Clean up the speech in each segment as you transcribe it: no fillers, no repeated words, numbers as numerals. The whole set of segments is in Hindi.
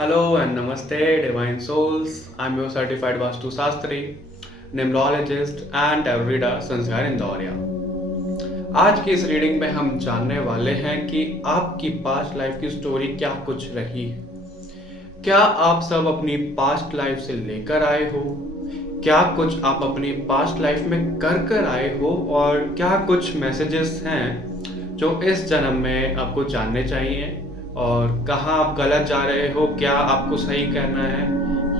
Hello and Namaste, Divine Souls. I'm your certified Vastu Sastri, numerologist and tarot reader संस्कार इंदौरिया। आज की इस रीडिंग में हम जानने वाले हैं कि आपकी पास्ट लाइफ की स्टोरी क्या कुछ रही है। क्या आप सब अपनी पास्ट लाइफ से लेकर आए हो? क्या कुछ आप अपनी पास्ट लाइफ में कर आए हो? और क्या कुछ मैसेजेस हैं जो इस जन्म में आपको जानने चाहिए? और कहाँ आप गलत जा रहे हो, क्या आपको सही करना है,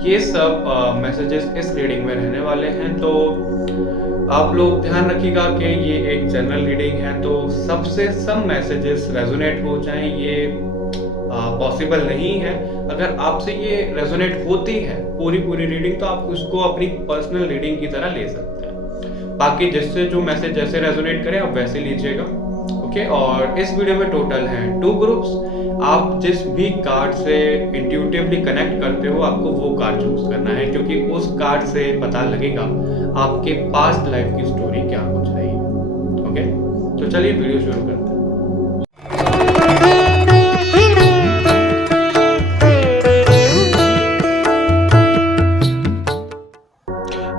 ये सब मैसेजेस इस रीडिंग में रहने वाले हैं। तो आप लोग ध्यान रखिएगा कि ये एक जनरल रीडिंग है, तो सबसे सब मैसेजेस रेजोनेट हो जाएं ये पॉसिबल नहीं है। अगर आपसे ये रेजोनेट होती है पूरी रीडिंग, तो आप उसको अपनी पर्सनल रीडिंग की तरह ले सकते हैं। बाकी जिससे जो मैसेज जैसे रेजोनेट करे आप वैसे लीजिएगा। ओके, और इस वीडियो में टोटल हैं 2 ग्रुप्स। आप जिस भी कार्ड से इंट्यूटिवली कनेक्ट करते हो आपको वो कार्ड चूज करना है, क्योंकि उस कार्ड से पता लगेगा आपके पास्ट लाइफ की स्टोरी क्या कुछ रही है। ओके, तो चलिए वीडियो शुरू करते हैं।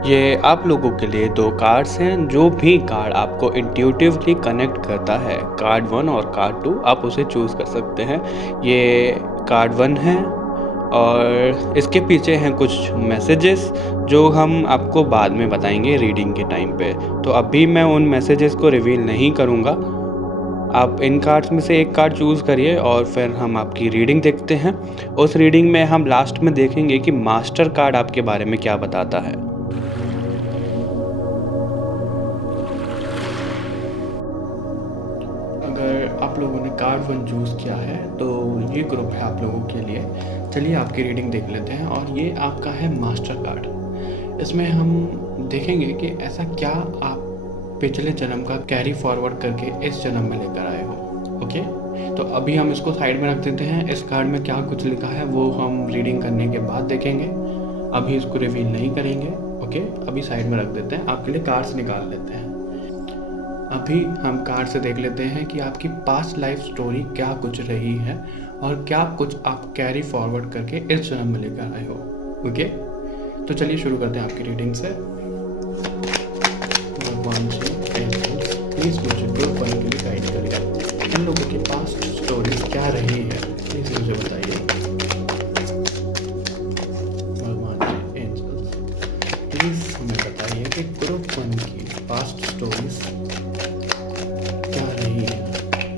ये आप लोगों के लिए 2 कार्ड्स हैं। जो भी कार्ड आपको इंट्यूटिवली कनेक्ट करता है, कार्ड 1 और कार्ड 2, आप उसे चूज़ कर सकते हैं। ये कार्ड 1 है और इसके पीछे हैं कुछ मैसेजेस जो हम आपको बाद में बताएंगे रीडिंग के टाइम पे। तो अभी मैं उन मैसेजेस को रिवील नहीं करूँगा। आप इन कार्ड्स में से एक कार्ड चूज़ करिए और फिर हम आपकी रीडिंग देखते हैं। उस रीडिंग में हम लास्ट में देखेंगे कि मास्टर कार्ड आपके बारे में क्या बताता है। अगर आप लोगों ने कार्ड 1 चूज़ किया है तो ये ग्रुप है आप लोगों के लिए। चलिए आपकी रीडिंग देख लेते हैं। और ये आपका है मास्टर कार्ड। इसमें हम देखेंगे कि ऐसा क्या आप पिछले जन्म का कैरी फॉरवर्ड करके इस जन्म में लेकर आए हो। ओके, तो अभी हम इसको साइड में रख देते हैं। इस कार्ड में क्या कुछ लिखा है वो हम रीडिंग करने के बाद देखेंगे, अभी इसको रिवील नहीं करेंगे। ओके, अभी साइड में रख देते हैं, आपके लिए कार्ड्स निकाल लेते हैं। अभी हम कार्ड से देख लेते हैं कि आपकी पास्ट लाइफ स्टोरी क्या कुछ रही है और क्या कुछ आप कैरी फॉरवर्ड करके इस जन्म में लेकर आए हो। ओके, तो चलिए शुरू करते हैं आपकी रीडिंग से। भगवान जी प्लीज मुझे ग्रुप 1 के लिए गाइड करिए। इन लोगों की पास्ट स्टोरीज क्या रही है प्लीज मुझे बताइए। भगवान जी एंजल्स प्लीज हमें बताइए कि ग्रुप 1 की पास्ट स्टोरीज क्या रही है,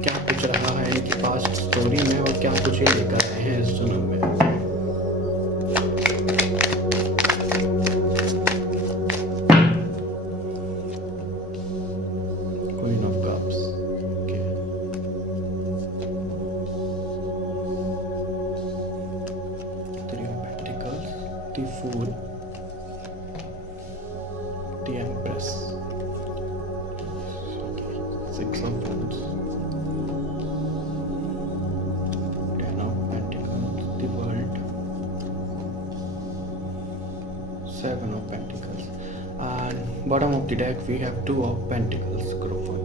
क्या कुछ रहा है इनकी पास्ट स्टोरी में और क्या कुछ ये लेकर आए हैं इस जन्म में। Queen of cups, okay, three of pentacles, the fool, the empress, six of wands, ten of pentacles, the world, seven of pentacles, and bottom of the deck we have two of pentacles, group 1।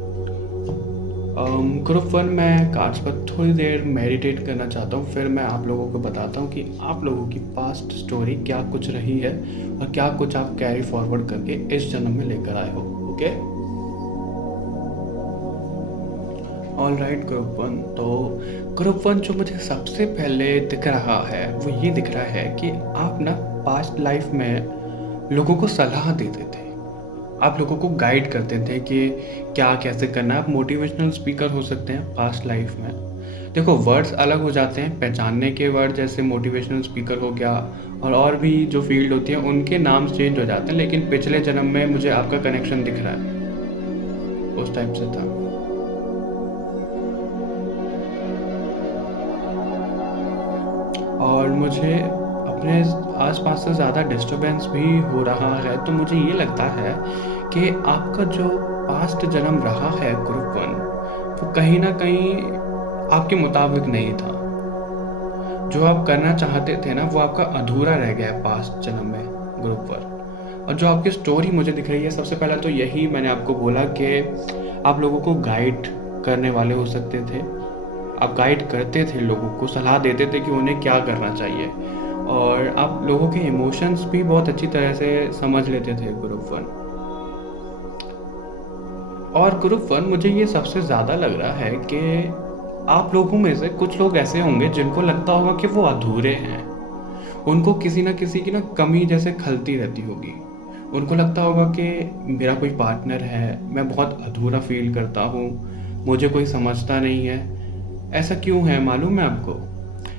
Group 1 मैं कार्ड्स पर थोड़ी देर मेडिटेट करना चाहता हूँ, फिर मैं आप लोगों को बताता हूँ कि आप लोगों की पास्ट स्टोरी क्या कुछ रही है और क्या कुछ आप कैरी फॉरवर्ड करके इस जन्म में लेकर आए हो। Okay, all right group 1। तो ग्रुप 1 जो मुझे सबसे पहले दिख रहा है वो ये दिख रहा है कि आप ना पास्ट लाइफ में लोगों को सलाह देते थे, आप लोगों को गाइड करते थे कि क्या कैसे करना है। आप मोटिवेशनल स्पीकर हो सकते हैं पास्ट लाइफ में। देखो, वर्ड्स अलग हो जाते हैं, पहचानने के वर्ड जैसे मोटिवेशनल स्पीकर हो गया और भी जो फील्ड होती है उनके नाम चेंज हो जाते हैं, लेकिन पिछले जन्म में मुझे आपका कनेक्शन दिख रहा है, उस टाइप से था। और मुझे अपने आसपास से ज़्यादा डिस्टरबेंस भी हो रहा है, तो मुझे ये लगता है कि आपका जो पास्ट जन्म रहा है ग्रुप 1 वो कहीं ना कहीं आपके मुताबिक नहीं था। जो आप करना चाहते थे ना वो आपका अधूरा रह गया है पास्ट जन्म में ग्रुप 1। और जो आपकी स्टोरी मुझे दिख रही है, सबसे पहला तो यही मैंने आपको बोला कि आप लोगों को गाइड करने वाले हो सकते थे आप गाइड करते थे लोगों को, सलाह देते थे कि उन्हें क्या करना चाहिए, और आप लोगों के इमोशंस भी बहुत अच्छी तरह से समझ लेते थे ग्रुप वन। और ग्रुप वन मुझे ये सबसे ज़्यादा लग रहा है कि आप लोगों में से कुछ लोग ऐसे होंगे जिनको लगता होगा कि वो अधूरे हैं, उनको किसी ना किसी की ना कमी जैसे खलती रहती होगी। उनको लगता होगा कि मेरा कोई पार्टनर है, मैं बहुत अधूरा फील करता हूँ, मुझे कोई समझता नहीं है। ऐसा क्यों है मालूम है आपको?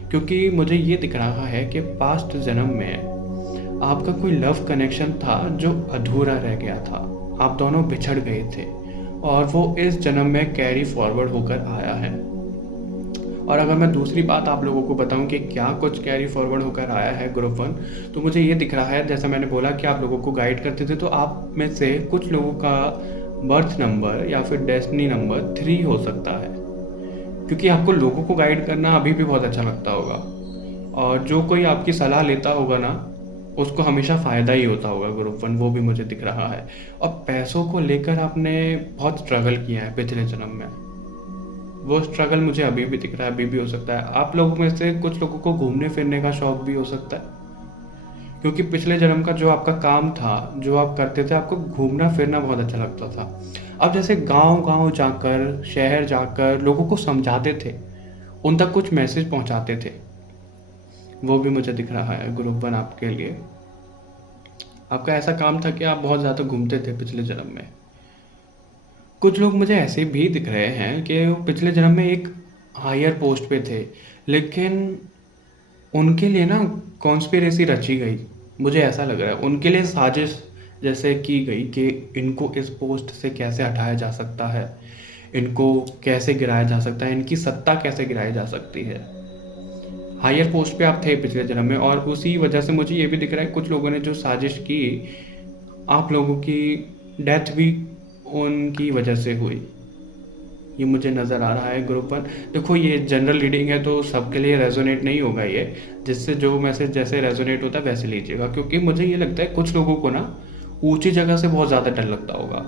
क्योंकि मुझे ये दिख रहा है कि पास्ट जन्म में आपका कोई लव कनेक्शन था जो अधूरा रह गया था। आप दोनों बिछड़ गए थे और वो इस जन्म में कैरी फॉरवर्ड होकर आया है। और अगर मैं दूसरी बात आप लोगों को बताऊं कि क्या कुछ कैरी फॉरवर्ड होकर आया है ग्रुप वन, तो मुझे ये दिख रहा है, जैसा मैंने बोला कि आप लोगों को गाइड करते थे, तो आप में से कुछ लोगों का बर्थ नंबर या फिर डेस्टिनी नंबर 3 हो सकता है, क्योंकि आपको लोगों को गाइड करना अभी भी बहुत अच्छा लगता होगा, और जो कोई आपकी सलाह लेता होगा ना, उसको हमेशा फ़ायदा ही होता होगा ग्रुप वन, वो भी मुझे दिख रहा है। और पैसों को लेकर आपने बहुत स्ट्रगल किया है पिछले जन्म में, वो स्ट्रगल मुझे अभी भी दिख रहा है, अभी भी हो सकता है। आप लोगों में से कुछ लोगों को घूमने फिरने का शौक भी हो सकता है, क्योंकि पिछले जन्म का जो आपका काम था, जो आप करते थे, आपको घूमना फिरना बहुत अच्छा लगता था। अब जैसे गांव गांव जाकर, शहर जाकर लोगों को समझाते थे, उन तक कुछ मैसेज पहुंचाते थे, वो भी मुझे दिख रहा है ग्रुप वन आपके लिए। आपका ऐसा काम था कि आप बहुत ज़्यादा घूमते थे पिछले जन्म में। कुछ लोग मुझे ऐसे भी दिख रहे हैं कि वो पिछले जन्म में एक हायर पोस्ट पे थे, लेकिन उनके लिए ना कॉन्स्पिरेसी रची गई। मुझे ऐसा लग रहा है उनके लिए साजिश जैसे की गई कि इनको इस पोस्ट से कैसे हटाया जा सकता है, इनको कैसे गिराया जा सकता है, इनकी सत्ता कैसे गिराई जा सकती है। हायर पोस्ट पे आप थे पिछले जन्म में, और उसी वजह से मुझे ये भी दिख रहा है कुछ लोगों ने जो साजिश की, आप लोगों की डेथ भी उनकी वजह से हुई। ये मुझे नज़र आ रहा है ग्रुप पर। देखो, ये जनरल रीडिंग है तो सबके लिए रेजोनेट नहीं होगा ये, जिससे जो मैसेज जैसे रेजोनेट होता है वैसे लीजिएगा, क्योंकि मुझे ये लगता है कुछ लोगों को ना ऊंची जगह से बहुत ज़्यादा डर लगता होगा,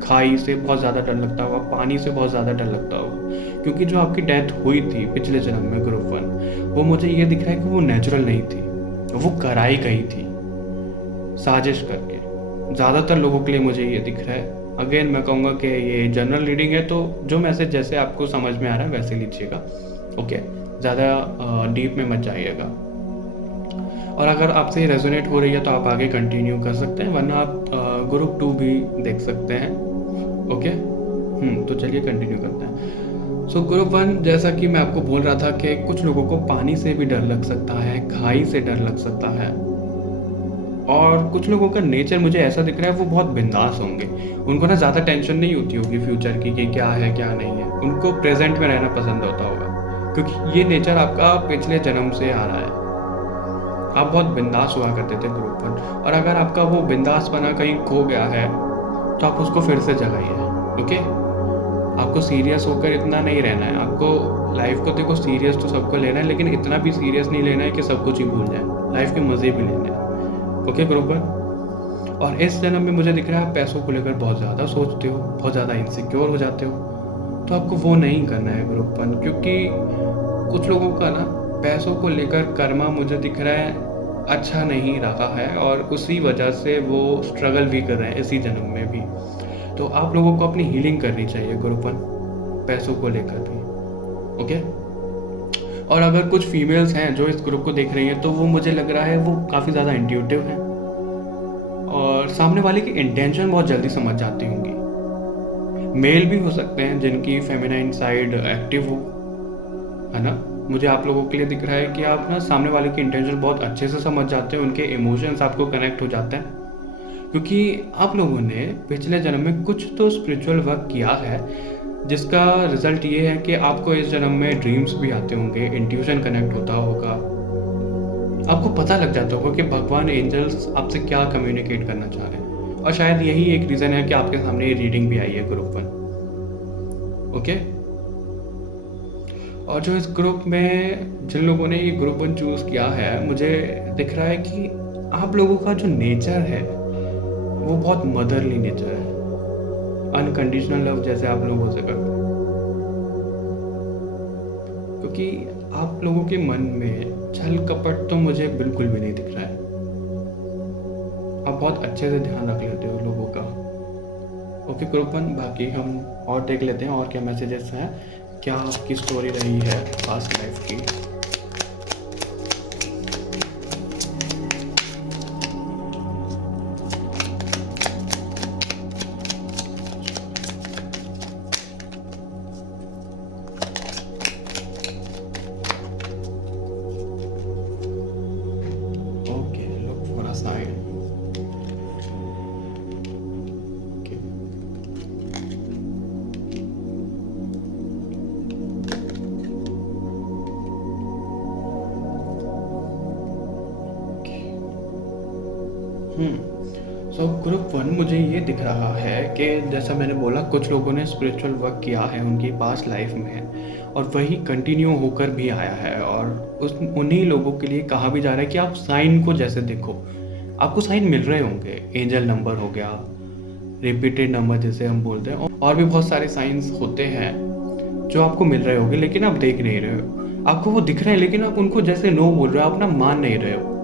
खाई से बहुत ज़्यादा डर लगता होगा, पानी से बहुत ज़्यादा डर लगता होगा, क्योंकि जो आपकी डेथ हुई थी पिछले जन्म में ग्रुप वन, वो मुझे ये दिख रहा है कि वो नेचुरल नहीं थी, वो कराई गई थी साजिश करके। ज़्यादातर लोगों के लिए मुझे ये दिख रहा है। अगेन मैं कहूँगा कि ये जनरल रीडिंग है, तो जो मैसेज जैसे आपको समझ में आ रहा है वैसे लीजिएगा, ओके? ज़्यादा डीप में मत जाइएगा। और अगर आपसे ये रेजोनेट हो रही है तो आप आगे कंटिन्यू कर सकते हैं, वरना आप ग्रुप 2 भी देख सकते हैं, ओके? तो चलिए कंटिन्यू करते हैं। सो ग्रुप 1, जैसा कि मैं आपको बोल रहा था कि कुछ लोगों को पानी से भी डर लग सकता है, खाई से डर लग सकता है, और कुछ लोगों का नेचर मुझे ऐसा दिख रहा है वो बहुत बिंदास होंगे। उनको ना ज़्यादा टेंशन नहीं होती होगी फ्यूचर की कि क्या है क्या नहीं है, उनको प्रेजेंट में रहना पसंद होता होगा, क्योंकि ये नेचर आपका पिछले जन्म से आ रहा है। आप बहुत बिंदास हुआ करते थे ग्रुप पर, और अगर आपका वो बिंदास बना कहीं खो गया है तो आप उसको फिर से जगाइए, ओके? आपको सीरियस होकर इतना नहीं रहना है। आपको लाइफ को, देखो, सीरियस तो सबको लेना है, लेकिन इतना भी सीरियस नहीं लेना है कि सब कुछ ही भूल जाए। लाइफ के मज़े भी लेने हैं, ओके ग्रुप पर? और इस जन्म में मुझे दिख रहा है आप पैसों को लेकर बहुत ज़्यादा सोचते हो, बहुत ज़्यादा इनसिक्योर हो जाते हो, तो आपको वो नहीं करना है ग्रुप पर, क्योंकि कुछ लोगों का ना पैसों को लेकर कर्मा मुझे दिख रहा है अच्छा नहीं रहा है, और उसी वजह से वो स्ट्रगल भी कर रहे हैं इसी जन्म में भी। तो आप लोगों को अपनी हीलिंग करनी चाहिए ग्रुप वन, पैसों को लेकर भी, ओके? और अगर कुछ फीमेल्स हैं जो इस ग्रुप को देख रही हैं, तो वो मुझे लग रहा है वो काफ़ी ज़्यादा इंट्यूटिव हैं, और सामने वाले की इंटेंशन बहुत जल्दी समझ जाती होंगी। मेल भी हो सकते हैं जिनकी फेमिनाइन साइड एक्टिव हो, है ना? मुझे आप लोगों के लिए दिख रहा है कि आप ना सामने वाले की इंटेंशन बहुत अच्छे से समझ जाते हैं, उनके इमोशंस आपको कनेक्ट हो जाते हैं, क्योंकि आप लोगों ने पिछले जन्म में कुछ तो स्पिरिचुअल वर्क किया है, जिसका रिजल्ट ये है कि आपको इस जन्म में ड्रीम्स भी आते होंगे, इंट्यूशन कनेक्ट होता होगा, आपको पता लग जाता होगा कि भगवान, एंजल्स आपसे क्या कम्युनिकेट करना चाह रहे हैं, और शायद यही एक रीज़न है कि आपके सामने ये रीडिंग भी आई है ग्रुप 1, ओके? और जो इस ग्रुप में जिन लोगों ने ये ग्रुप 1 चूज़ किया है, मुझे दिख रहा है कि आप लोगों का जो नेचर है वो बहुत मदरली नेचर है, अनकंडीशनल लव जैसे आप लोगों से करते हैं। क्योंकि आप लोगों के मन में छल कपट तो मुझे बिल्कुल भी नहीं दिख रहा है। आप बहुत अच्छे से ध्यान रख लेते हो लोगों का। ओके ग्रुप वन, बाकी हम और देख लेते हैं और क्या मैसेजेस हैं, क्या आपकी स्टोरी रही है पास्ट लाइफ की। Okay, look for a sign. Okay, so group one, मुझे ये दिख रहा है कि जैसा मैंने बोला, कुछ लोगों ने स्पिरिचुअल वर्क किया है उनकी पास्ट लाइफ में और वही कंटिन्यू होकर भी आया है, और उन्हीं लोगों के लिए कहा भी जा रहा है कि आप साइन को जैसे देखो, आपको साइन मिल रहे होंगे। एंजल नंबर हो गया, रिपीटेड नंबर जैसे हम बोलते हैं, और भी बहुत सारे साइंस होते हैं जो आपको मिल रहे होंगे, लेकिन आप देख नहीं रहे हो। आपको वो दिख रहे हैं लेकिन आप उनको जैसे नो बोल रहे हो, आप ना मान नहीं रहे हो।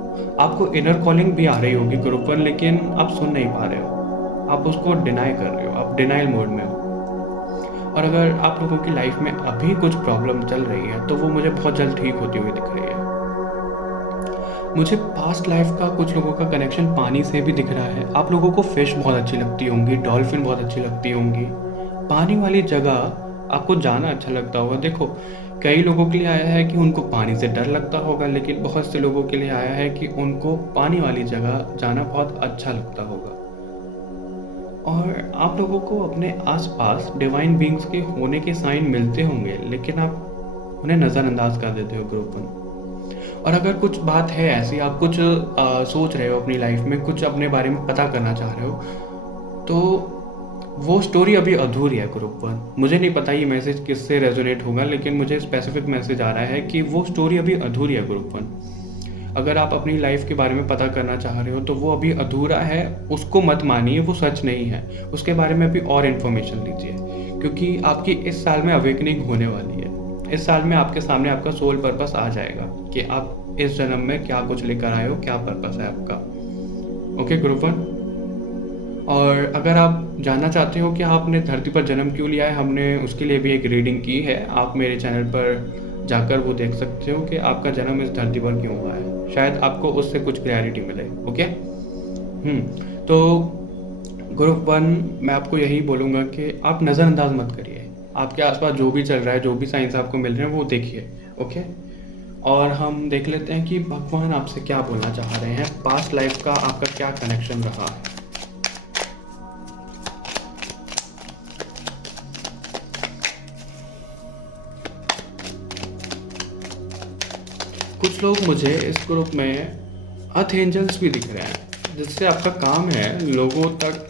आपको इनर कॉलिंग भी आ रही होगी ग्रुप वन, लेकिन आप सुन नहीं पा रहे हो, आप उसको डिनाई कर रहे हो, आप डिनाइल मोड में हो। और अगर आप लोगों की लाइफ में अभी कुछ प्रॉब्लम चल रही है तो वो मुझे बहुत जल्द ठीक होती हुई दिख रही है। मुझे पास्ट लाइफ का कुछ लोगों का कनेक्शन पानी से भी दिख रहा है। आप लोगों को फिश बहुत अच्छी लगती होंगी, डॉल्फिन बहुत अच्छी लगती होंगी, पानी वाली जगह आपको जाना अच्छा लगता होगा। देखो, कई लोगों के लिए आया है कि उनको पानी से डर लगता होगा, लेकिन बहुत से लोगों के लिए आया है कि उनको पानी वाली जगह जाना बहुत अच्छा लगता होगा। और आप लोगों को अपने आसपास डिवाइन बीइंग्स के होने के साइन मिलते होंगे, लेकिन आप उन्हें नज़रअंदाज कर देते हो ग्रुप वन। और अगर कुछ बात है ऐसी, आप कुछ सोच रहे हो अपनी लाइफ में, कुछ अपने बारे में पता करना चाह रहे हो, तो वो स्टोरी अभी अधूरी है ग्रुप वन। मुझे नहीं पता ये मैसेज किससे रेजोनेट होगा, लेकिन मुझे स्पेसिफिक मैसेज आ रहा है कि वो स्टोरी अभी अधूरी है ग्रुप वन। अगर आप अपनी लाइफ के बारे में पता करना चाह रहे हो तो वो अभी अधूरा है, उसको मत मानिए, वो सच नहीं है। उसके बारे में अभी और इन्फॉर्मेशन लीजिए, क्योंकि आपकी इस साल में अवेकनिंग होने वाली है। इस साल में आपके सामने आपका सोल पर्पस आ जाएगा कि आप इस जन्म में क्या कुछ लेकर आए हो, क्या पर्पस है आपका। Okay group one. और अगर आप जानना चाहते हो कि आपने धरती पर जन्म क्यों लिया है, हमने उसके लिए भी एक रीडिंग की है। आप मेरे चैनल पर जाकर वो देख सकते हो कि आपका जन्म इस धरती पर क्यों हुआ है। शायद आपको उससे कुछ क्लैरिटी मिले। ओके। तो ग्रुप वन, मैं आपको यही बोलूँगा कि आप नज़रअंदाज मत करिए। आपके आसपास जो भी चल रहा है, जो भी साइंस आपको मिल रहे हैं, वो देखिए। ओके। और हम देख लेते हैं कि भगवान आपसे क्या बोलना चाह रहे हैं, पास्ट लाइफ का आपका क्या कनेक्शन रहा है। कुछ लोग मुझे इस ग्रुप में अर्थ एंजल्स भी दिख रहे हैं, जिससे आपका काम है लोगों तक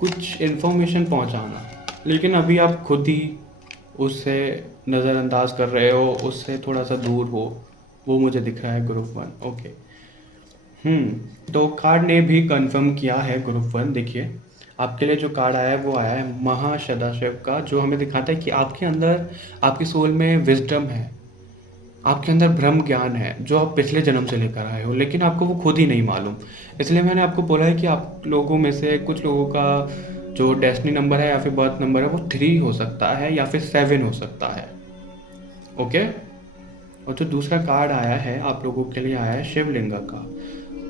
कुछ इन्फॉर्मेशन पहुंचाना, लेकिन अभी आप खुद ही उससे नज़रअंदाज कर रहे हो, उससे थोड़ा सा दूर हो। वो मुझे दिख रहा है ग्रुप वन। ओके। तो कार्ड ने भी कंफर्म किया है ग्रुप वन। देखिए, आपके लिए जो कार्ड आया है वो आया है महासदाशिव का, जो हमें दिखाता है कि आपके अंदर, आपकी सोल में विजडम है, आपके अंदर ब्रह्म ज्ञान है जो आप पिछले जन्म से लेकर आए हो, लेकिन आपको वो खुद ही नहीं मालूम। इसलिए मैंने आपको बोला है कि आप लोगों में से कुछ लोगों का जो डेस्टिनी नंबर है या फिर बर्थ नंबर है वो 3 हो सकता है या फिर 7 हो सकता है। ओके। और जो दूसरा कार्ड आया है आप लोगों के लिए आया है शिवलिंग का।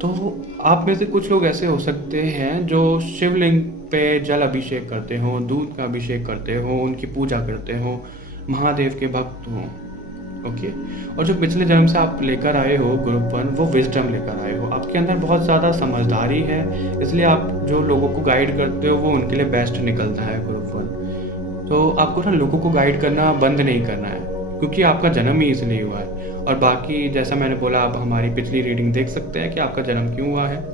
तो आप में से कुछ लोग ऐसे हो सकते हैं जो शिवलिंग पे जल अभिषेक करते हो, दूध का अभिषेक करते हो, उनकी पूजा करते हो, महादेव के भक्त हो। ओके। और जो पिछले जन्म से आप लेकर आए हो ग्रुप वन, वो विजडम लेकर आए हो। आपके अंदर बहुत ज़्यादा समझदारी है, इसलिए आप जो लोगों को गाइड करते हो वो उनके लिए बेस्ट निकलता है ग्रुप वन। तो आपको ना लोगों को गाइड करना बंद नहीं करना है, क्योंकि आपका जन्म ही इसलिए हुआ है। और बाकी जैसा मैंने बोला, आप हमारी पिछली रीडिंग देख सकते हैं कि आपका जन्म क्यों हुआ है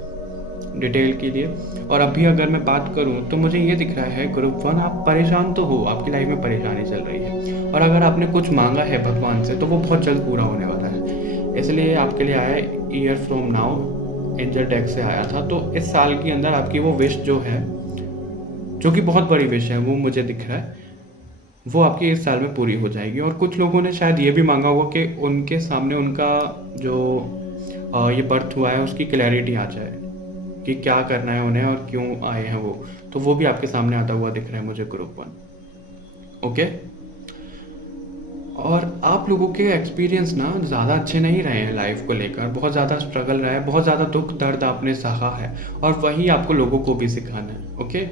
डिटेल के लिए। और अभी अगर मैं बात करूं तो मुझे ये दिख रहा है ग्रुप वन, आप परेशान तो हो, आपकी लाइफ में परेशानी चल रही है, और अगर आपने कुछ मांगा है भगवान से तो वो बहुत जल्द पूरा होने वाला है। इसलिए आपके लिए आया year from now, angel deck से आया था। तो इस साल के अंदर आपकी वो विश जो है, जो कि बहुत बड़ी विश है, वो मुझे दिख रहा है वो आपकी इस साल में पूरी हो जाएगी। और कुछ लोगों ने शायद ये भी मांगा होगा कि उनके सामने उनका जो ये बर्थ हुआ है उसकी क्लैरिटी आ जाए कि क्या करना है उन्हें और क्यों आए हैं वो। तो वो भी आपके सामने आता हुआ दिख रहा है मुझे ग्रुप 1। ओके। और आप लोगों के एक्सपीरियंस ना ज़्यादा अच्छे नहीं रहे हैं लाइफ को लेकर, बहुत ज़्यादा स्ट्रगल रहा है, बहुत ज़्यादा दुख दर्द आपने सहा है और वही आपको लोगों को भी सिखाना है। ओके।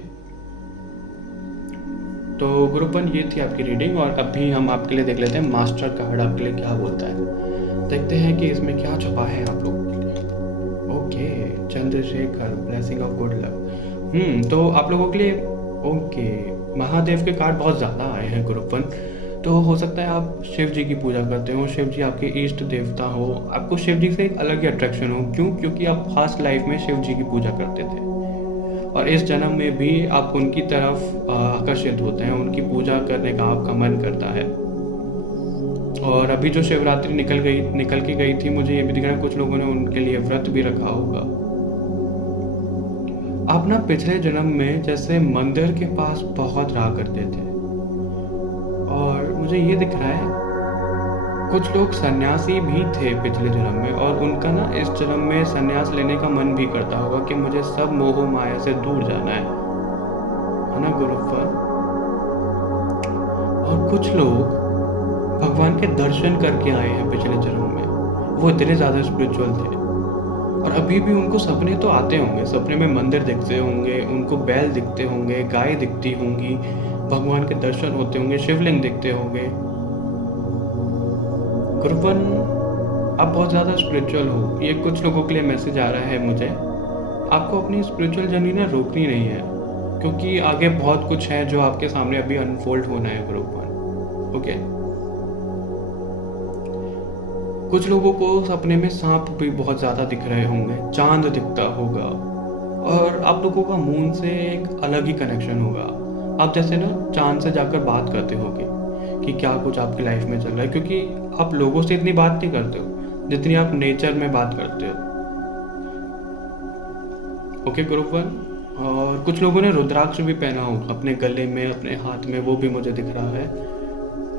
तो ग्रुप 1 ये थी आपकी रीडिंग। और अभी हम आपके लिए देख लेते हैं मास्टर कार्ड आपके लिए क्या बोलता है। देखते हैं कि इसमें क्या छुपा है आप लोगों के लिए। Okay, Chandrashekhar, blessing of good luck. तो आप लोगों के लिए ओके, महादेव के कार्ड बहुत ज़्यादा आए हैं ग्रुप 1। तो हो सकता है आप शिव जी की पूजा करते हो, शिव जी आपके इष्ट देवता हो, आपको शिव जी से एक अलग ही अट्रैक्शन हो। क्यों? क्योंकि आप पास्ट लाइफ में शिव जी की पूजा करते थे और इस जन्म में भी आप उनकी तरफ आकर्षित होते हैं, उनकी पूजा करने का आपका मन करता है। और अभी जो शिवरात्रि निकल के गई थी, मुझे ये भी दिख रहा है कुछ लोगों ने उनके लिए व्रत भी रखा होगा। आप ना पिछले जन्म में जैसे मंदिर के पास बहुत रहा करते थे और मुझे ये दिख रहा है कुछ लोग सन्यासी भी थे पिछले जन्म में और उनका ना इस जन्म में सन्यास लेने का मन भी करता होगा कि मुझे सब मोह माया से दूर जाना है ना गुरुवर। और कुछ लोग भगवान के दर्शन करके आए हैं पिछले जन्म में, वो इतने ज़्यादा स्पिरिचुअल थे और अभी भी उनको सपने तो आते होंगे, सपने में मंदिर दिखते होंगे, उनको बैल दिखते होंगे, गाय दिखती होंगी, भगवान के दर्शन होते होंगे, शिवलिंग दिखते होंगे। गुरुवन, आप बहुत ज़्यादा स्पिरिचुअल हो, ये कुछ लोगों के लिए मैसेज आ रहा है मुझे। आपको अपनी स्पिरिचुअल जर्नी ना रोकनी नहीं है क्योंकि आगे बहुत कुछ है जो आपके सामने अभी अनफोल्ड होना है गुरुवन। ओके। कुछ लोगों को सपने में सांप भी बहुत ज़्यादा दिख रहे होंगे, चांद दिखता होगा और आप लोगों का मून से एक अलग ही कनेक्शन होगा। आप जैसे ना चांद से जाकर बात करते होगे कि क्या कुछ आपकी लाइफ में चल रहा है, क्योंकि आप लोगों से इतनी बात नहीं करते हो जितनी आप नेचर में बात करते हो। Okay group 1। और कुछ लोगों ने रुद्राक्ष भी पहना होगा अपने गले में, अपने हाथ में, वो भी मुझे दिख रहा है।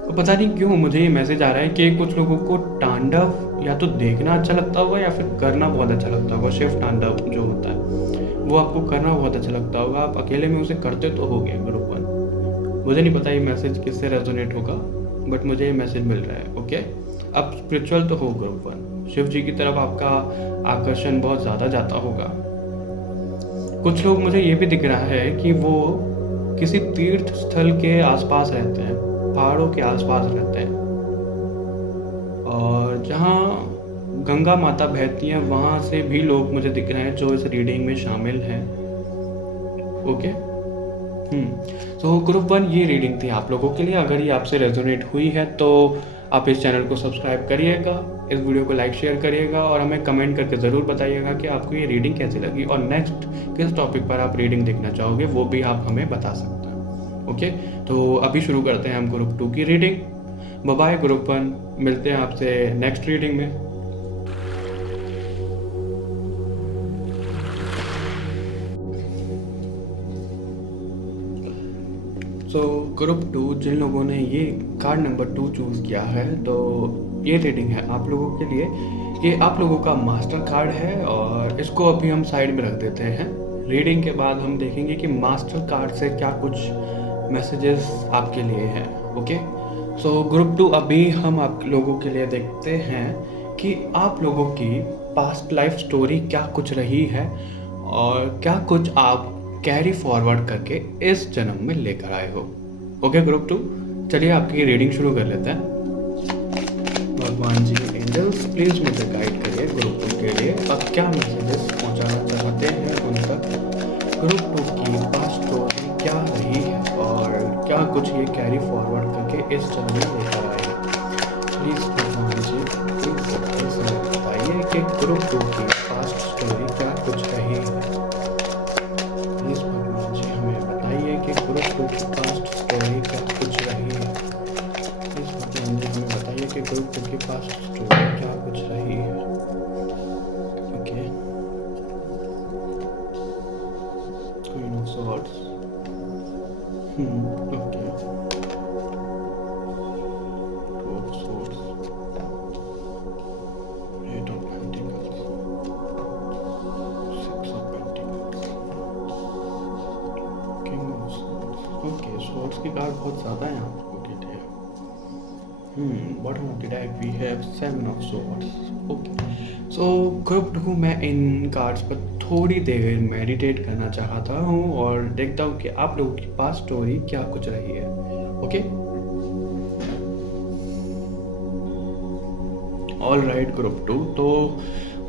तो पता नहीं क्यों मुझे ये मैसेज आ रहा है कि कुछ लोगों को तांडव या तो देखना अच्छा लगता होगा या फिर करना बहुत अच्छा लगता होगा। शिव तांडव जो होता है वो आपको करना बहुत अच्छा लगता होगा, आप अकेले में उसे करते तो हो गया ग्रुप 1। मुझे नहीं पता ये मैसेज किससे रेजोनेट होगा बट मुझे ये मैसेज मिल रहा है। ओके, अब स्पिरिचुअल तो हो ग्रुप 1, शिव जी की तरफ आपका आकर्षण बहुत ज़्यादा जाता होगा। कुछ लोग मुझे ये भी दिख रहा है कि वो किसी तीर्थ स्थल के आसपास रहते हैं, पहाड़ों के आसपास रहते हैं और जहाँ गंगा माता बहती हैं वहाँ से भी लोग मुझे दिख रहे हैं जो इस रीडिंग में शामिल हैं। ओके। तो ग्रुप 1 ये रीडिंग थी आप लोगों के लिए। अगर ये आपसे रेजोनेट हुई है तो आप इस चैनल को सब्सक्राइब करिएगा, इस वीडियो को लाइक शेयर करिएगा और हमें कमेंट करके ज़रूर बताइएगा कि आपको ये रीडिंग कैसी लगी और नेक्स्ट किस टॉपिक पर आप रीडिंग देखना चाहोगे वो भी आप हमें बता सकते हैं। ओके, तो अभी शुरू करते हैं हम ग्रुप 2 की रीडिंग। बाय बाय ग्रुप 1, मिलते हैं आपसे नेक्स्ट रीडिंग में। ग्रुप 2 जिन लोगों ने ये कार्ड नंबर 2 चूज़ किया है तो ये रीडिंग है आप लोगों के लिए। ये आप लोगों का मास्टर कार्ड है और इसको अभी हम साइड में रख देते हैं। रीडिंग के बाद हम देखेंगे कि मास्टर कार्ड से क्या कुछ मैसेजेस आपके लिए हैं। ओके, सो ग्रुप 2 अभी हम आप लोगों के लिए देखते हैं कि आप लोगों की पास्ट लाइफ स्टोरी क्या कुछ रही है और क्या कुछ आप कैरी फॉरवर्ड करके इस जन्म में लेकर आए हो। ओके ग्रुप 2, चलिए आपकी रीडिंग शुरू कर लेते हैं। भगवान जी एंजल्स प्लीज मुझे गाइड करिए ग्रुप 2 के लिए अब क्या मैसेजेस पहुंचाना चाहते हैं उन तक। ग्रुप 2 की पास्ट स्टोरी क्या रही है और क्या कुछ ये कैरी फॉरवर्ड करके इस जन्म में लेकर आए हैं। प्लीज भगवान जी प्लीज बताइए कि ग्रुप 2 की पास्ट स्टोरी क्या कुछ रही है। प्लीज भगवान जी हमें बताइए कि ग्रुप 2 की पास्ट स्टोरी क्या कुछ रही है। प्लीज भगवान जी हमें बताइए कि ग्रुप 2 की पास्ट स्टोरी क्या कुछ रही है। Okay, queen of swords. Okay, के कार्ड बहुत ज़्यादा हैं आप लोगों के लिए। Bottom of the deck we have 7 of swords. Okay, so group 2 मैं इन कार्ड्स पर थोड़ी देर मेडिटेट करना चाहता हूँ और देखता हूँ कि आप लोगों की पास स्टोरी क्या कुछ रही है। ओके, ऑल राइट ग्रुप 2, तो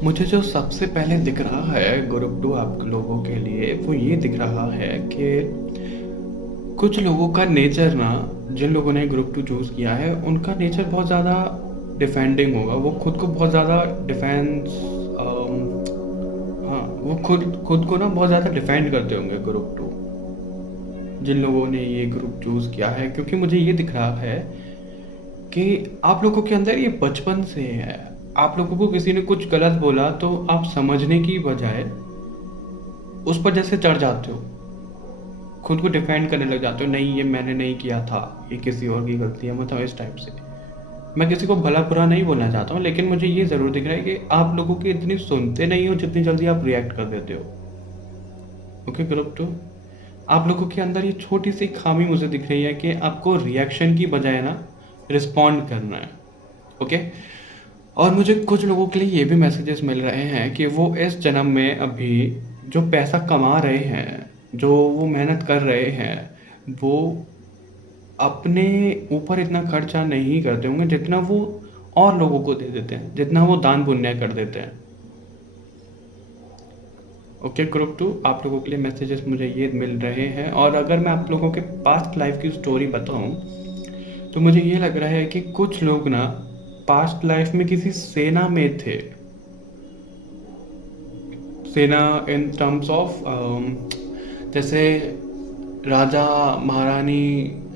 मुझे जो सबसे पहले दिख रहा है ग्रुप 2 आप लोगों के लिए वो ये दिख रहा है कि कुछ लोगों का नेचर ना, जिन लोगों ने ग्रुप 2 चूज़ किया है उनका नेचर बहुत ज़्यादा डिफेंडिंग होगा। वो खुद को बहुत ज़्यादा डिफेंस हाँ, वो खुद को ना बहुत ज़्यादा डिफेंड करते होंगे ग्रुप 2, जिन लोगों ने ये ग्रुप चूज़ किया है। क्योंकि मुझे ये दिख रहा है कि आप लोगों के अंदर ये बचपन से है। आप लोगों को किसी ने कुछ गलत बोला तो आप समझने की बजाय उस पर जैसे चढ़ जाते हो, खुद को डिफेंड करने लग जाते हो, नहीं ये मैंने नहीं किया था, ये किसी और की गलती है, मतलब इस टाइप से। मैं किसी को भला बुरा नहीं बोलना चाहता हूँ, लेकिन मुझे ये ज़रूर दिख रहा है कि आप लोगों की इतनी सुनते नहीं हो जितनी जल्दी आप रिएक्ट कर देते हो। ओके ग्रुप 2, आप लोगों के अंदर ये छोटी सी खामी मुझे दिख रही है कि आपको रिएक्शन की बजाय ना रिस्पॉन्ड करना है। ओके, और मुझे कुछ लोगों के लिए ये भी मैसेजेस मिल रहे हैं कि वो इस जन्म में अभी जो पैसा कमा रहे हैं, जो वो मेहनत कर रहे हैं, वो अपने ऊपर इतना खर्चा नहीं करते होंगे जितना वो और लोगों को दे देते हैं, जितना वो दान पुण्य कर देते हैं। ओके ग्रुप 2, आप लोगों के लिए मैसेजेस मुझे ये मिल रहे हैं। और अगर मैं आप लोगों के पास्ट लाइफ की स्टोरी बताऊं तो मुझे ये लग रहा है कि कुछ लोग ना पास्ट लाइफ में किसी सेना में थे। सेना इन टर्म्स ऑफ जैसे राजा महारानी,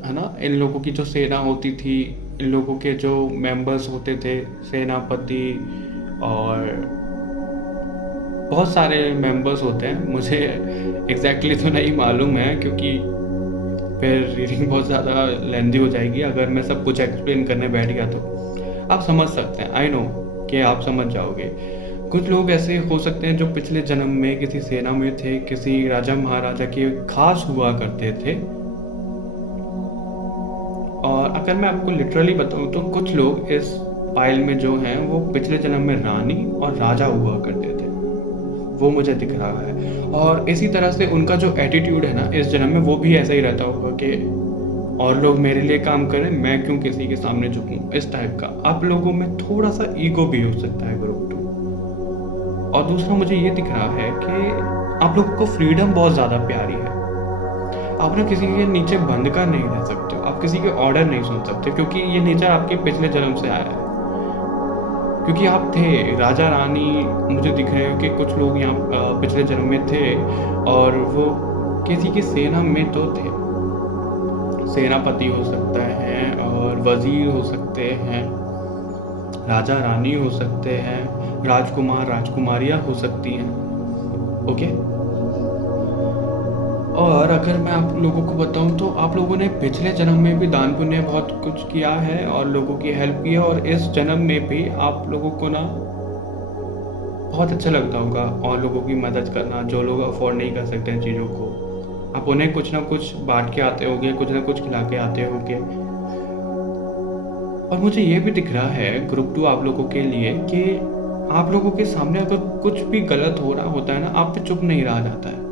है ना, इन लोगों की जो सेना होती थी, इन लोगों के जो मेंबर्स होते थे, सेनापति और बहुत सारे मेंबर्स होते हैं। मुझे एग्जैक्टली तो नहीं मालूम है क्योंकि फिर रीडिंग बहुत ज़्यादा लेंदी हो जाएगी अगर मैं सब कुछ एक्सप्लेन करने बैठ गया तो। आप समझ सकते हैं, आई नो कि आप समझ जाओगे। कुछ लोग ऐसे हो सकते हैं जो पिछले जन्म में किसी सेना में थे, किसी राजा महाराजा के खास हुआ करते थे। और अगर मैं आपको लिटरली बताऊं तो कुछ लोग इस फाइल में जो हैं वो पिछले जन्म में रानी और राजा हुआ करते थे, वो मुझे दिख रहा है। और इसी तरह से उनका जो एटीट्यूड है ना इस जन्म में, वो भी ऐसा ही रहता होगा कि और लोग मेरे लिए काम करें, मैं क्यों किसी के सामने झुकूं, इस टाइप का। आप लोगों में थोड़ा सा ईगो भी हो सकता है ग्रुप 2। और दूसरा मुझे ये दिख रहा है कि आप लोगों को फ्रीडम बहुत ज़्यादा प्यारी है। आप ना किसी के नीचे बंद कर नहीं रह सकते हो, आप किसी के ऑर्डर नहीं सुन सकते, क्योंकि ये नेचर आपके पिछले जन्म से आया है। क्योंकि आप थे राजा रानी, मुझे दिख रहे हो कि कुछ लोग यहाँ पिछले जन्म में थे और वो किसी की सेना में तो थे। सेनापति हो सकता है और वजीर हो सकते हैं, राजा रानी हो सकते हैं, राजकुमार राजकुमारियाँ हो सकती हैं। ओके, और अगर मैं आप लोगों को बताऊं तो आप लोगों ने पिछले जन्म में भी दान पुण्य बहुत कुछ किया है और लोगों की हेल्प की है, और इस जन्म में भी आप लोगों को ना बहुत अच्छा लगता होगा और लोगों की मदद करना, जो लोग अफोर्ड नहीं कर सकते हैं चीज़ों को। आप उन्हें कुछ ना कुछ बांट के आते होंगे, कुछ ना कुछ खिला के आते होंगे। और मुझे ये भी दिख रहा है ग्रुप 2 आप लोगों के लिए कि आप लोगों के सामने अगर कुछ भी गलत हो रहा होता है ना, आप पे चुप नहीं रहा जाता है।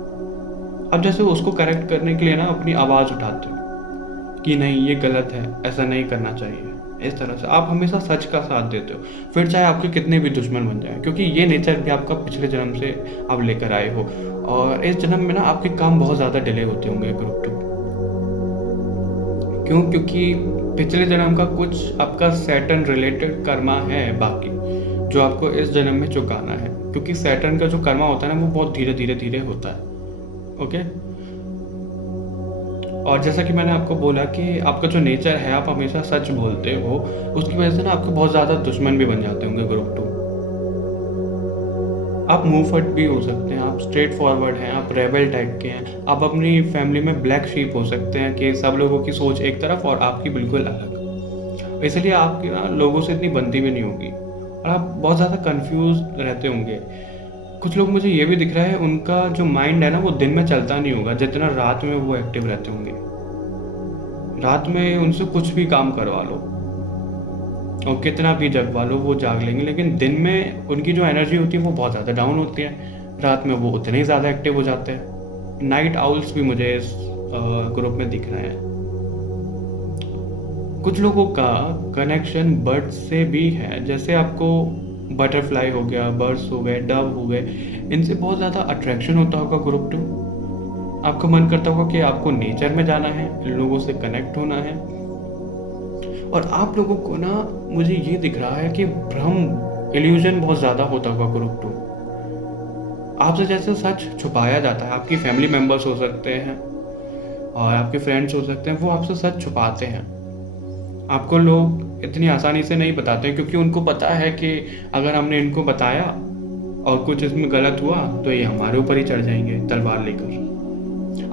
अब जैसे उसको करेक्ट करने के लिए ना अपनी आवाज़ उठाते हो कि नहीं ये गलत है, ऐसा नहीं करना चाहिए। इस तरह से आप हमेशा सच का साथ देते हो, फिर चाहे आपके कितने भी दुश्मन बन जाए, क्योंकि ये नेचर भी आपका पिछले जन्म से आप लेकर आए हो। और इस जन्म में ना आपके काम बहुत ज़्यादा डिले होते होंगे ग्रुप 2। क्यों? क्योंकि पिछले जन्म का कुछ आपका सैटर्न रिलेटेड कर्मा है बाकी, जो आपको इस जन्म में चुकाना है। क्योंकि सैटर्न का जो कर्मा होता है ना वो बहुत धीरे धीरे धीरे होता है। ओके, और जैसा कि मैंने आपको बोला कि आपका जो नेचर है, आप हमेशा सच बोलते हो, उसकी वजह से ना आपके बहुत ज़्यादा दुश्मन भी बन जाते होंगे ग्रुप 2। आप मुंह फट भी हो सकते हैं, आप स्ट्रेट फॉरवर्ड हैं, आप रेबल टाइप के हैं, आप अपनी फैमिली में ब्लैक शीप हो सकते हैं कि सब लोगों की सोच एक तरफ और आपकी बिल्कुल अलग। इसलिए आपकी ना लोगों से इतनी बनती भी नहीं होगी और आप बहुत ज़्यादा कंफ्यूज रहते होंगे। कुछ लोग मुझे ये भी दिख रहा है उनका जो माइंड है ना वो दिन में चलता नहीं होगा जितना रात में वो एक्टिव रहते होंगे। रात में उनसे कुछ भी काम करवा लो और कितना भी जगवा लो वो जाग लेंगे, लेकिन दिन में उनकी जो एनर्जी होती है वो बहुत ज़्यादा डाउन होती है। रात में वो उतने ही ज़्यादा एक्टिव हो जाते हैं। नाइट आउल्स भी मुझे इस ग्रुप में दिख रहे हैं। कुछ लोगों का कनेक्शन बर्ड्स से भी है, जैसे आपको बटरफ्लाई हो गया, बर्ड्स हो गए, डव हो गए, इनसे बहुत ज़्यादा अट्रैक्शन होता होगा ग्रुप टू। आपको मन करता होगा कि आपको नेचर में जाना है, लोगों से कनेक्ट होना है। और आप लोगों को ना, मुझे ये दिख रहा है कि भ्रम, इल्यूजन बहुत ज़्यादा होता होगा ग्रुप टू। आपसे जैसे सच छुपाया जाता है। आपकी फैमिली मेम्बर्स हो सकते हैं और आपके फ्रेंड्स हो सकते हैं, वो आपसे सच छुपाते हैं। आपको लोग इतनी आसानी से नहीं बताते हैं, क्योंकि उनको पता है कि अगर हमने इनको बताया और कुछ इसमें गलत हुआ तो ये हमारे ऊपर ही चढ़ जाएंगे तलवार लेकर।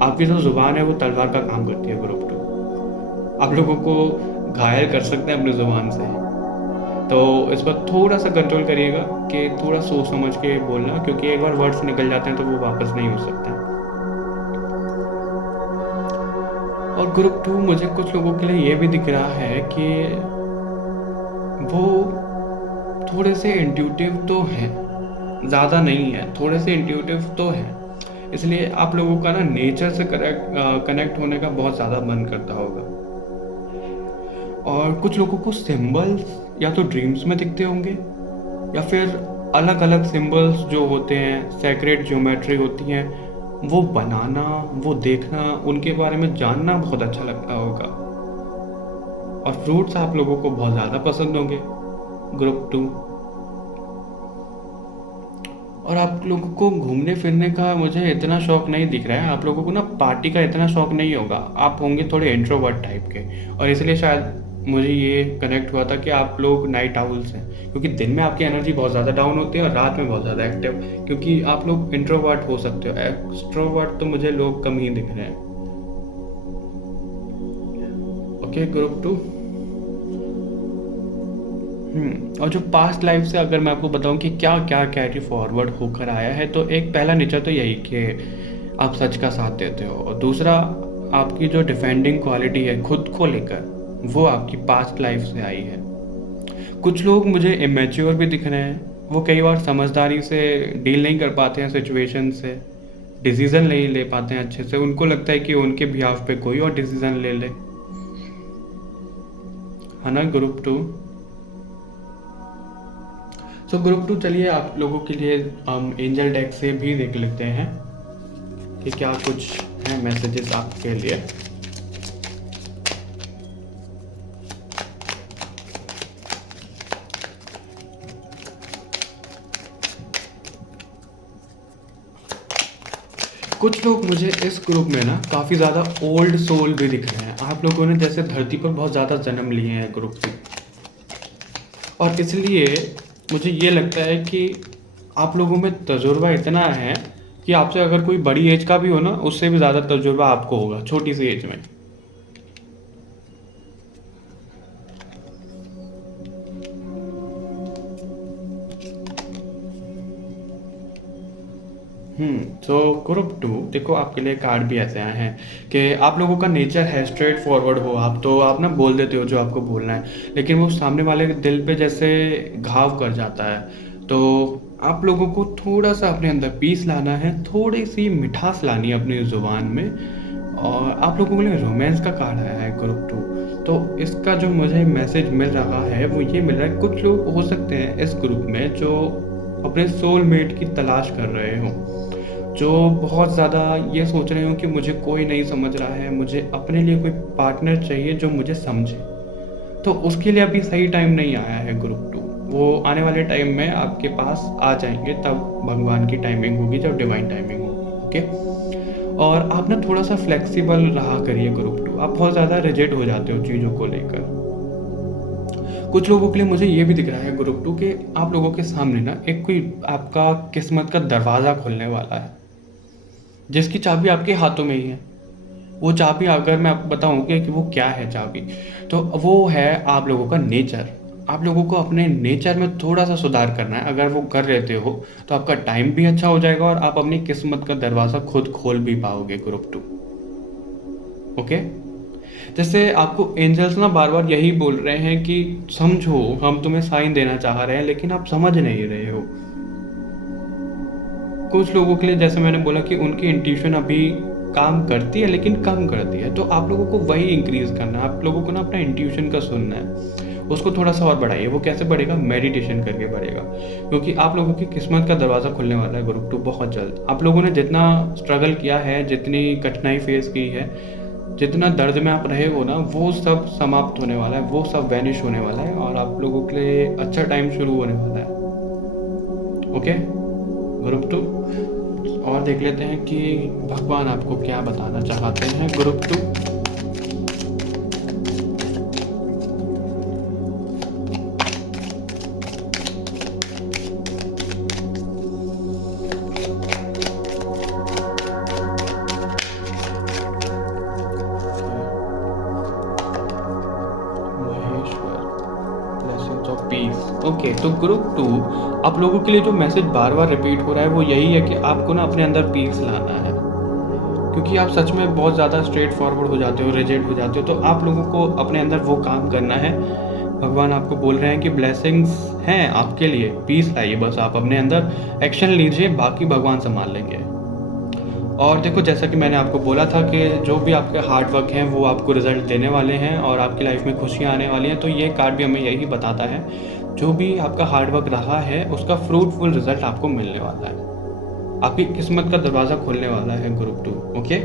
आपकी जो ज़ुबान है वो तलवार का काम करती है ग्रुप टू। आप लोगों को घायल कर सकते हैं अपनी ज़ुबान से। तो इस पर थोड़ा सा कंट्रोल करिएगा कि थोड़ा सोच समझ के बोलना, क्योंकि एक बार वर्ड्स निकल जाते हैं तो वो वापस नहीं हो सकते हैं। और ग्रुप टू मुझे कुछ लोगों के लिए ये भी दिख रहा है कि वो थोड़े से इंट्यूटिव तो हैं, ज़्यादा नहीं है, थोड़े से इंट्यूटिव तो हैं। इसलिए आप लोगों का ना नेचर से कनेक्ट होने का बहुत ज़्यादा मन करता होगा। और कुछ लोगों को सिंबल्स या तो ड्रीम्स में दिखते होंगे, या फिर अलग अलग सिंबल्स जो होते हैं, सैक्रेड ज्योमेट्री होती हैं, वो बनाना, वो देखना, उनके बारे में जानना बहुत अच्छा लगता होगा। और फ्रूट्स आप लोगों को बहुत ज़्यादा पसंद होंगे ग्रुप टू। और आप लोगों को घूमने फिरने का मुझे इतना शौक नहीं दिख रहा है। आप लोगों को ना पार्टी का इतना शौक नहीं होगा। आप होंगे थोड़े इंट्रोवर्ट टाइप के, और इसलिए शायद मुझे ये कनेक्ट हुआ था कि आप लोग नाइट आउल्स हैं, क्योंकि दिन में आपकी एनर्जी बहुत ज़्यादा डाउन होती है और रात में बहुत ज़्यादा एक्टिव, क्योंकि आप लोग इंट्रोवर्ट हो सकते हो। एक्सट्रोवर्ट तो मुझे लोग कम ही दिख रहे हैं। Okay group two. और जो पास्ट लाइफ से अगर मैं आपको बताऊं कि क्या क्या कैरी फॉरवर्ड होकर आया है, तो एक पहला नेचर तो यही कि आप सच का साथ देते हो, और दूसरा आपकी जो डिफेंडिंग क्वालिटी है खुद को लेकर, वो आपकी पास्ट लाइफ से आई है। कुछ लोग मुझे इमेच्योर भी दिख रहे हैं। वो कई बार समझदारी से डील नहीं कर पाते हैं सिचुएशन से, डिसीज़न नहीं ले पाते हैं अच्छे से। उनको लगता है कि उनके बिहाफ पे कोई और डिसीज़न ले ले, है ना group two. So group two, चलिए आप लोगों के लिए हम एंजल डेक से भी देख लेते हैं कि क्या कुछ है मैसेजेस आपके लिए। कुछ लोग मुझे इस ग्रुप में ना काफ़ी ज़्यादा ओल्ड सोल भी दिख रहे हैं। आप लोगों ने जैसे धरती पर बहुत ज़्यादा जन्म लिए हैं ग्रुप में, और इसलिए मुझे ये लगता है कि आप लोगों में तजुर्बा इतना है कि आपसे अगर कोई बड़ी एज का भी हो ना, उससे भी ज़्यादा तजुर्बा आपको होगा छोटी सी एज में। तो ग्रुप टू, देखो आपके लिए कार्ड भी ऐसे आए हैं कि आप लोगों का नेचर है स्ट्रेट फॉरवर्ड हो आप, तो आप ना बोल देते हो जो आपको बोलना है, लेकिन वो सामने वाले के दिल पे जैसे घाव कर जाता है। तो आप लोगों को थोड़ा सा अपने अंदर पीस लाना है, थोड़ी सी मिठास लानी है अपनी ज़ुबान में। और आप लोगों के लिए रोमांस का कार्ड आया है ग्रुप टू। तो इसका जो मुझे मैसेज मिल रहा है वो ये मिल रहा है, कुछ लोग हो सकते हैं इस ग्रुप में जो अपने सोलमेट की तलाश कर रहे हों, जो बहुत ज़्यादा ये सोच रहे हो कि मुझे कोई नहीं समझ रहा है, मुझे अपने लिए कोई पार्टनर चाहिए जो मुझे समझे। तो उसके लिए अभी सही टाइम नहीं आया है ग्रुप टू। वो आने वाले टाइम में आपके पास आ जाएंगे, तब भगवान की टाइमिंग होगी, जब डिवाइन टाइमिंग होगी। ओके। और आप ना थोड़ा सा फ्लेक्सिबल रहा करिए ग्रुप टू। आप बहुत ज़्यादा रिजिड हो जाते हो चीज़ों को लेकर। कुछ लोगों के लिए मुझे ये भी दिख रहा है ग्रुप टू कि आप लोगों के सामने ना एक कोई आपका किस्मत का दरवाज़ा खुलने वाला है, जिसकी चाबी आपके हाथों में ही है। वो चाबी अगर मैं आपको बताऊँ कि वो क्या है चाबी, तो वो है आप लोगों का नेचर। आप लोगों को अपने नेचर में थोड़ा सा सुधार करना है। अगर वो कर लेते हो तो आपका टाइम भी अच्छा हो जाएगा और आप अपनी किस्मत का दरवाज़ा खुद खोल भी पाओगे ग्रुप टू। ओके। जैसे आपको एंजल्स ना बार बार यही बोल रहे हैं कि समझो, हम तुम्हें साइन देना चाह रहे हैं लेकिन आप समझ नहीं रहे हो। कुछ लोगों के लिए जैसे मैंने बोला कि उनकी इंट्यूशन अभी काम करती है लेकिन कम करती है, तो आप लोगों को वही इंक्रीज करना है। आप लोगों को ना अपना इंट्यूशन का सुनना है, उसको थोड़ा सा और बढ़ाइए। वो कैसे बढ़ेगा? मेडिटेशन करके बढ़ेगा, क्योंकि आप लोगों की किस्मत का दरवाज़ा खुलने वाला है ग्रुप 2 बहुत जल्द। आप लोगों ने जितना स्ट्रगल किया है, जितनी कठिनाई फेस की है, जितना दर्द में आप रहे हो ना, वो सब समाप्त होने वाला है, वो सब वैनिश होने वाला है और आप लोगों के लिए अच्छा टाइम शुरू होने वाला है। ओके ग्रुप 2, और देख लेते हैं कि भगवान आपको क्या बताना चाहते हैं ग्रुप 2। ओके, तो ग्रुप 2 आप लोगों के लिए जो मैसेज बार बार रिपीट हो रहा है वो यही है कि आपको ना अपने अंदर पीस लाना है, क्योंकि आप सच में बहुत ज़्यादा स्ट्रेट फॉरवर्ड हो जाते हो, रिजिड हो जाते हो। तो आप लोगों को अपने अंदर वो काम करना है। भगवान आपको बोल रहे हैं कि ब्लेसिंग्स हैं आपके लिए, पीस लाइए, बस आप अपने अंदर एक्शन लीजिए, बाकी भगवान संभाल लेंगे। और देखो, जैसा कि मैंने आपको बोला था कि जो भी आपके हार्ड वर्क हैं वो आपको रिजल्ट देने वाले हैं और आपकी लाइफ में खुशियाँ आने वाली हैं। तो ये कार्ड भी हमें यही बताता है, जो भी आपका हार्ड वर्क रहा है उसका फ्रूटफुल रिजल्ट आपको मिलने वाला है। आपकी किस्मत का दरवाज़ा खुलने वाला है group 2। Okay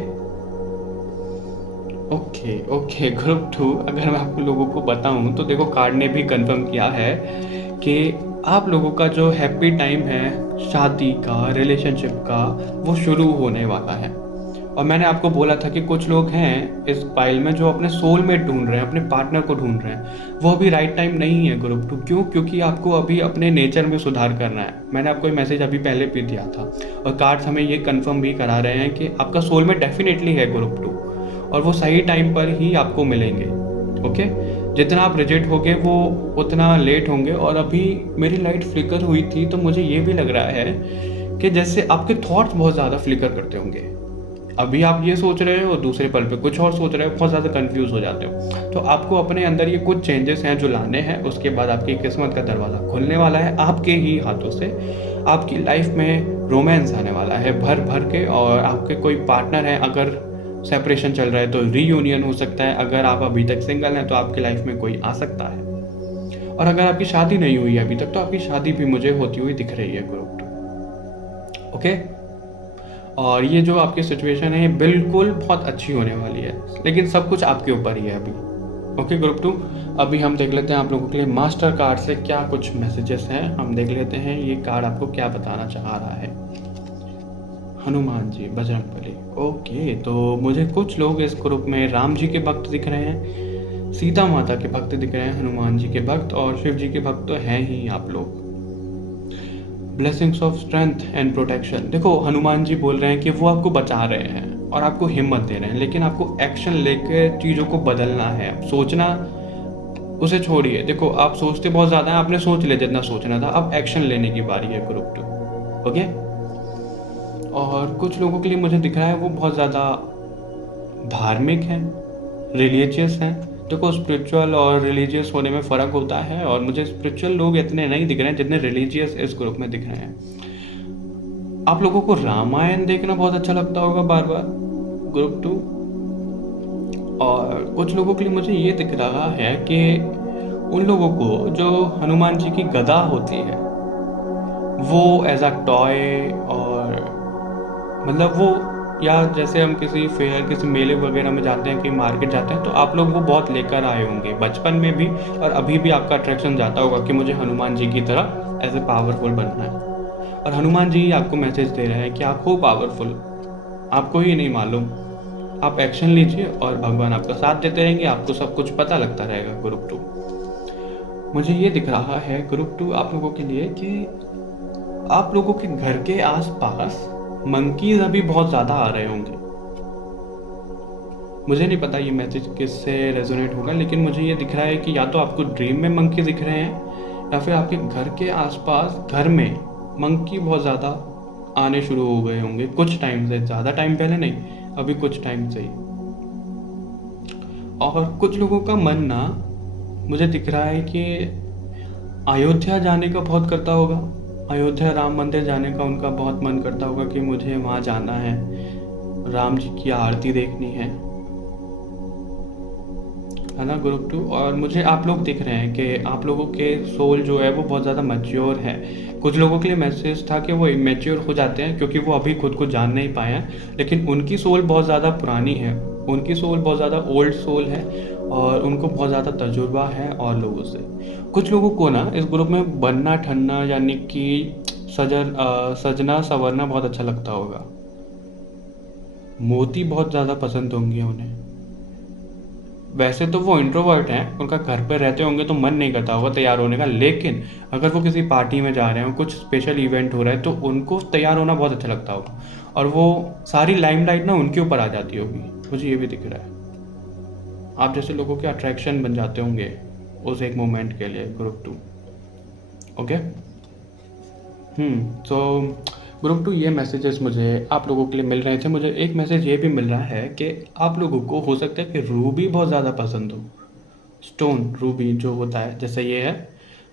okay okay group 2, अगर मैं आपको लोगों को बताऊं तो देखो, कार्ड ने भी कंफर्म किया है कि आप लोगों का जो हैप्पी टाइम है शादी का, रिलेशनशिप का, वो शुरू होने वाला है। और मैंने आपको बोला था कि कुछ लोग हैं इस पाइल में जो अपने सोलमेट ढूंढ रहे हैं, अपने पार्टनर को ढूंढ रहे हैं। वो अभी राइट टाइम नहीं है ग्रुप 2। क्यों? क्योंकि आपको अभी अपने नेचर में सुधार करना है। मैंने आपको ये मैसेज अभी पहले भी दिया था और कार्ड्स हमें ये कंफर्म भी करा रहे हैं कि आपका सोलमेट डेफिनेटली है ग्रुप 2 और वो सही टाइम पर ही आपको मिलेंगे। ओके, जितना आप रिजेक्ट होगे वो उतना लेट होंगे। और अभी मेरी लाइट फ्लिकर हुई थी तो मुझे ये भी लग रहा है कि जैसे आपके थॉट्स बहुत ज़्यादा फ्लिकर करते होंगे। अभी आप ये सोच रहे हो, दूसरे पल पे कुछ और सोच रहे हो, बहुत ज़्यादा कंफ्यूज हो जाते हो। तो आपको अपने अंदर ये कुछ चेंजेस हैं जो लाने हैं। उसके बाद आपकी किस्मत का दरवाज़ा खुलने वाला है आपके ही हाथों से। आपकी लाइफ में रोमांस आने वाला है भर भर के। और आपके कोई पार्टनर है, अगर सेपरेशन चल रहा है तो रीयूनियन हो सकता है। अगर आप अभी तक सिंगल हैं तो आपकी लाइफ में कोई आ सकता है। और अगर आपकी शादी नहीं हुई है अभी तक तो आपकी शादी भी मुझे होती हुई दिख रही है ग्रुप 2। ओके, और ये जो आपकी सिचुएशन है ये बिल्कुल बहुत अच्छी होने वाली है, लेकिन सब कुछ आपके ऊपर ही है अभी। ओके ग्रुप 2, अभी हम देख लेते हैं आप लोगों के लिए मास्टर कार्ड से क्या कुछ मैसेजेस हैं। हम देख लेते हैं ये कार्ड आपको क्या बताना चाह रहा है। हनुमान जी, बजरंगबली। ओके, तो मुझे कुछ लोग इस ग्रुप में राम जी के भक्त दिख रहे हैं, सीता माता के भक्त दिख रहे हैं, हनुमान जी के भक्त और शिव जी के भक्त तो हैं ही आप लोग। Blessings of strength and protection. देखो, हनुमान जी बोल रहे हैं कि वो आपको बचा रहे हैं और आपको हिम्मत दे रहे हैं, लेकिन आपको एक्शन लेके चीज़ों को बदलना है। सोचना उसे छोड़िए। देखो, आप सोचते बहुत ज़्यादा हैं, आपने सोच लिया जितना सोचना था, अब एक्शन लेने की बारी है ग्रुप 2। ओके, और कुछ लोगों के लिए मुझे दिख रहा है वो बहुत ज़्यादा धार्मिक हैं, रिलीजियस हैं। देखो, स्पिरिचुअल और रिलीजियस होने में फ़र्क होता है और मुझे स्पिरिचुअल लोग इतने नहीं दिख रहे हैं जितने रिलीजियस इस ग्रुप में दिख रहे हैं। आप लोगों को रामायण देखना बहुत अच्छा लगता होगा बार बार ग्रुप 2। और कुछ लोगों के लिए मुझे ये दिख रहा है कि उन लोगों को जो हनुमान जी की गदा होती है वो एज अ टॉय, और मतलब वो, या जैसे हम किसी फेयर, किसी मेले वगैरह में जाते हैं, कहीं मार्केट जाते हैं, तो आप लोग वो बहुत लेकर आए होंगे बचपन में भी और अभी भी आपका अट्रैक्शन जाता होगा कि मुझे हनुमान जी की तरह ऐसे पावरफुल बनना है। और हनुमान जी आपको मैसेज दे रहे हैं कि आप हो पावरफुल, आपको ही नहीं मालूम। आप एक्शन लीजिए और भगवान आपका साथ देते रहेंगे, आपको सब कुछ पता लगता रहेगा ग्रुप 2। मुझे ये दिख रहा है ग्रुप 2 आप लोगों के लिए कि आप लोगों के घर के आसपास मंकीज अभी बहुत ज़्यादा आ रहे होंगे। मुझे नहीं पता ये मैसेज किससे रेजोनेट होगा, लेकिन मुझे ये दिख रहा है कि या तो आपको ड्रीम में मंकी दिख रहे हैं या फिर आपके घर के आसपास घर में मंकी बहुत ज़्यादा आने शुरू हो गए होंगे कुछ टाइम से। ज़्यादा टाइम पहले नहीं, अभी कुछ टाइम से ही। और कुछ लोगों का मन ना मुझे दिख रहा है कि अयोध्या जाने का बहुत करता होगा। अयोध्या राम मंदिर जाने का उनका बहुत मन करता होगा कि मुझे वहाँ जाना है, राम जी की आरती देखनी है ना ग्रुप 2। और मुझे आप लोग दिख रहे हैं कि आप लोगों के सोल जो है वो बहुत ज़्यादा मैच्योर है। कुछ लोगों के लिए मैसेज था कि वो इमेच्योर हो जाते हैं क्योंकि वो अभी खुद को जान नहीं पाए हैं, लेकिन उनकी सोल बहुत ज़्यादा पुरानी है, उनकी सोल बहुत ज़्यादा ओल्ड सोल है और उनको बहुत ज़्यादा तजुर्बा है और लोगों से। कुछ लोगों को ना इस ग्रुप में बनना ठनना यानी कि सजना संवरना बहुत अच्छा लगता होगा। मोती बहुत ज़्यादा पसंद होंगे उन्हें। वैसे तो वो इंट्रोवर्ट हैं, उनका घर पे रहते होंगे तो मन नहीं करता होगा तैयार होने का, लेकिन अगर वो किसी पार्टी में जा रहे हैं, कुछ स्पेशल इवेंट हो रहा है, तो उनको तैयार होना बहुत अच्छा लगता होगा और वो सारी लाइमलाइट ना उनके ऊपर आ जाती होगी। मुझे ये भी दिख रहा है आप जैसे लोगों के अट्रैक्शन बन जाते होंगे उस एक मोमेंट के लिए ग्रुप 2। ओके। तो ग्रुप 2 ये मैसेजेस मुझे आप लोगों के लिए मिल रहे थे। मुझे एक मैसेज ये भी मिल रहा है कि आप लोगों को हो सकता है कि रूबी बहुत ज़्यादा पसंद हो। स्टोन रूबी जो होता है जैसे ये है,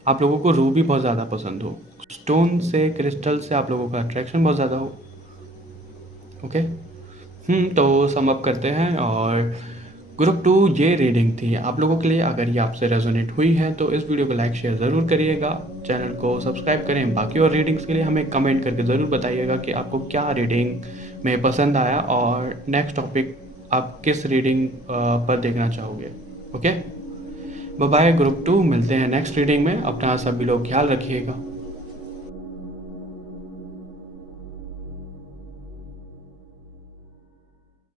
आप लोगों को रूबी बहुत ज़्यादा पसंद हो। स्टोन से, क्रिस्टल से आप लोगों का अट्रैक्शन बहुत ज़्यादा हो। ओके। तो सम अप करते हैं। और ग्रुप 2 ये रीडिंग थी आप लोगों के लिए। अगर ये आपसे रेजोनेट हुई है तो इस वीडियो को लाइक शेयर ज़रूर करिएगा, चैनल को सब्सक्राइब करें। बाकी और रीडिंग्स के लिए हमें कमेंट करके ज़रूर बताइएगा कि आपको क्या रीडिंग में पसंद आया और नेक्स्ट टॉपिक आप किस रीडिंग पर देखना चाहोगे। ओके, बाय बाय ग्रुप 2, मिलते हैं नेक्स्ट रीडिंग में। अपना सभी लोग ख्याल रखिएगा।